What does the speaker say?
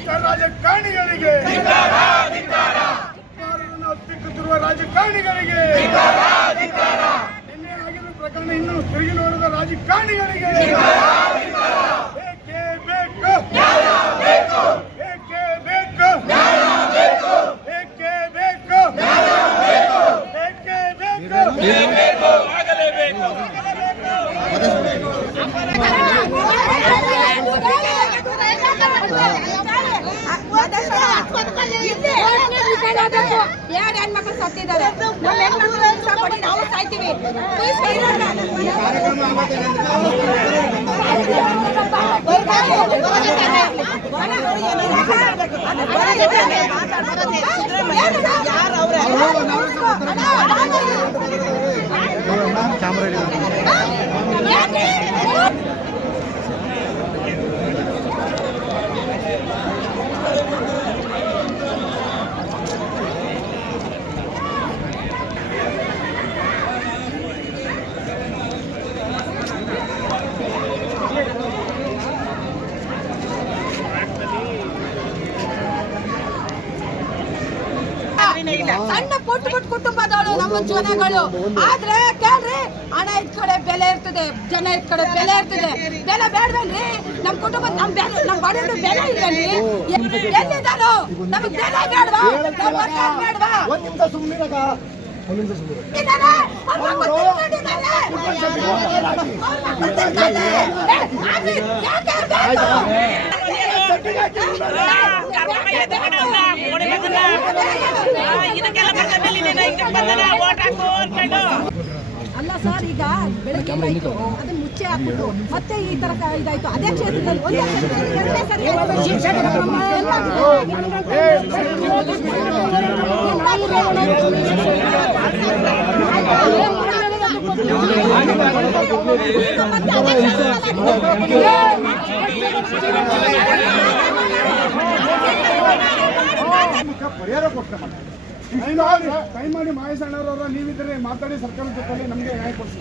ಭ್ರಷ್ಟ ರಾಜಕಾರಣಿಗಳಿಗೆ ಅಸ್ತಿತ್ವವಿರುವ ರಾಜಕಾರಣಿಗಳಿಗೆ ನಿನ್ನೆ ಆಗಿರುವ ಪ್ರಕರಣ ಇನ್ನು ತಿರುಗಿ ನೋಡಿದ ರಾಜಕಾರಣಿಗಳಿಗೆ ಏಕೆ ಬೇಕು ಏಕೆ ಬೇಕು ಏಕೆ ಬೇಕು ಏಕೆ ಬೇಕು ಆಗಲೇಬೇಕು. ಯಾರು ಹೆಣ್ಮಕ್ಳು ಸತ್ತಿದ್ದಾರೆ, ನಮ್ಮ ಹೆಣ್ಮಕ್ಳು ಕೊಡಿ, ನಾವು ಸಾಯ್ತೀವಿ. ಸಣ್ಣ ಪುಟ್ಟ ಕುಟುಂಬದವರು ನಮ್ಮ ಜನಗಳು. ಆದ್ರೆ ಕೇಳ್ರಿ, ಹಣ ಇದ್ ಕಡೆ ಬೆಲೆ ಇರ್ತದೆ, ಜನ ಇದ್ ಕಡೆ ಬೆಲೆ ಇರ್ತದೆ. ಬೆಲೆ ಬೇಡವಲ್ರಿ ನಮ್ಮ ಕುಟುಂಬ, ನಮ್ಮ ಬಡವರು ಬೆಲೆ ಇಲ್ಲರಿ. ಎಲ್ಲಿದ್ದಾರೋ ನಮಗೆ ಬೆಲೆ ಬೇಡವಾ, ಬೇಡವಾ? ಅಲ್ಲ ಸರ್, ಈಗ ಬೆಳಗ್ಗೆ ಅದನ್ನ ಮುಚ್ಚೆ ಹಾಕ್ಬಿಟ್ಟು ಮತ್ತೆ ಈ ತರ ಇದಾಯ್ತು. ಅದೇ ಕ್ಷೇತ್ರದಲ್ಲಿ ಒಂದೇ ಸರಿ ಪರಿಹಾರ ಕೊಡ್ತೇವೆ. ಕೈ ಮಾಡಿ ಮಹೇಶ್ ಅಣ್ಣವರ ನೀವಿದ್ರೆ ಮಾತಾಡಿ ಸರ್ಕಾರದ ಜೊತೆ ನಮಗೆ ನ್ಯಾಯ ಕೊಡಿಸಿ.